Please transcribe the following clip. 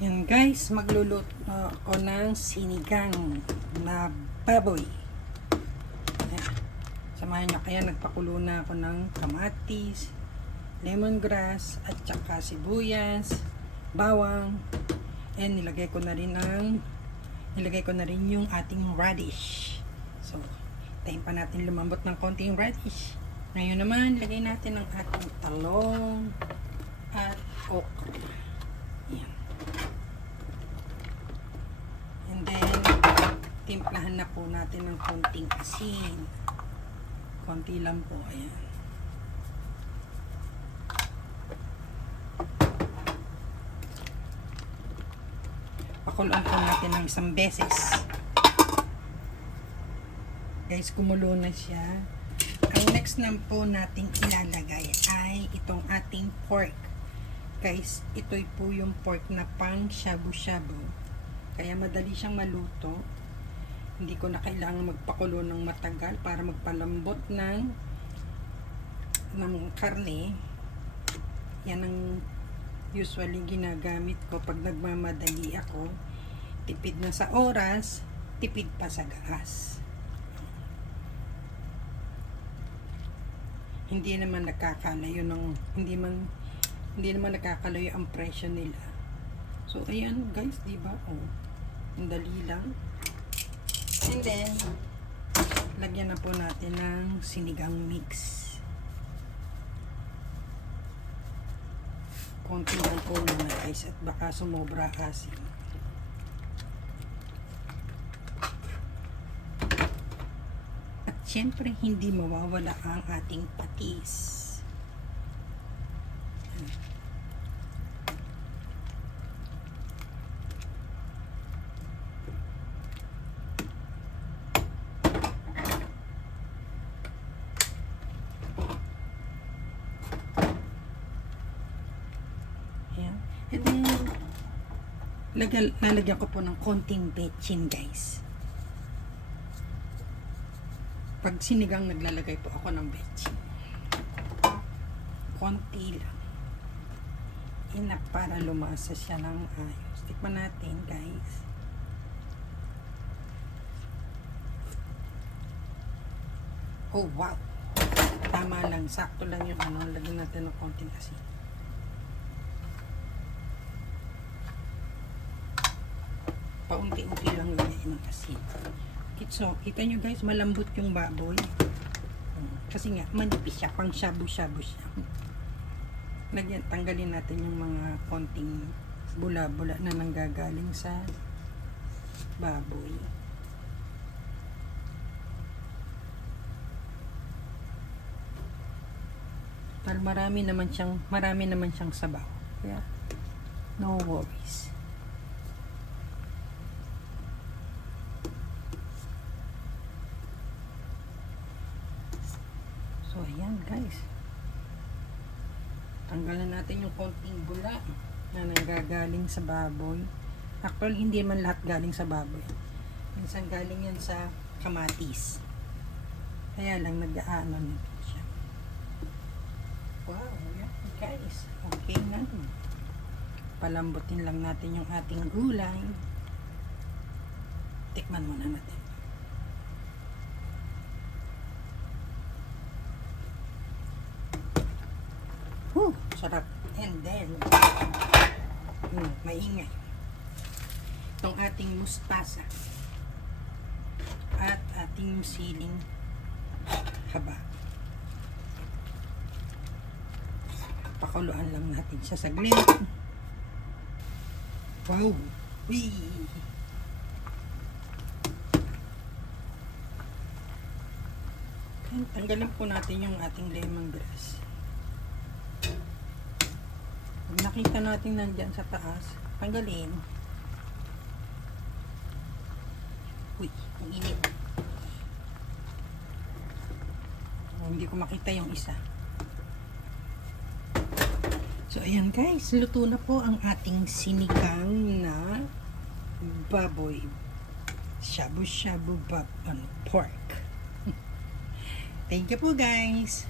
Yan guys, magluluto ako ng sinigang na baboy. Ayan. Samahan nyo, kaya nagpakulo na ako ng kamatis, lemongrass, at saka sibuyas, bawang. And nilagay ko na rin yung ating radish. So, tayin pa natin lumambot ng konting radish. Ngayon naman, ilagay natin ang ating talong at okra. Yan. And then, timplahan na po natin ng konting asin. Konti lang po, ayan. Pakuluan po natin ng isang beses. Guys, kumulo na siya. Ang next na po nating ilalagay ay itong ating pork. Guys, ito po yung pork na pang shabu-shabu. Kaya madali siyang maluto. Hindi ko na kailangan magpakulo ng matagal para magpalambot ng karne. Yan ang usually ginagamit ko pag nagmamadali ako. Tipid na sa oras, tipid pa sa gas. Hindi naman nakakalayo hindi naman nakakalayo ang presyo nila. So ayan guys, di ba? Oh, ang dali lang. And then lagyan na po natin ng sinigang mix. Konti lang po muna guys, at baka sumobra asin. At syempre hindi mawawala ang ating patis. And then, lalagyan ko po ng konting betchin guys. Pag sinigang, naglalagay po ako ng betchin. Konti lang. Enough para lumasa siya ng ayos. Tikman natin guys. Oh wow! Tama lang. Sakto lang yung lagyan natin ng konting asin. Paunti-unti lang lagyan ng asin. So, kita nyo guys, malambot yung baboy. Kasi nga, manipis siya. Pang shabu-shabu siya. Tanggalin natin yung mga konting bula-bula na nanggagaling sa baboy. Marami naman siyang sabaw. Kaya, no worries. So, ayan guys. Tanggalan natin yung konting bula na nanggagaling sa baboy. Actually, hindi man lahat galing sa baboy. Minsan galing yan sa kamatis. Kaya lang nag-aano nito siya. Wow, ayan guys. Okay na. Palambutin lang natin yung ating gulay. Tikman muna natin. Sarap. And then, maingay. Itong ating mustasa at ating siling haba. Pakuluan lang natin siya saglit. Wow! Wee! Tanggalin po natin yung ating lemongrass. Pag nakita natin nandyan sa taas, tanggalin. Uy, ang init. Hindi ko makita yung isa. So, ayan guys, luto na po ang ating sinigang na baboy. Shabu-shabu pork. Thank you po guys.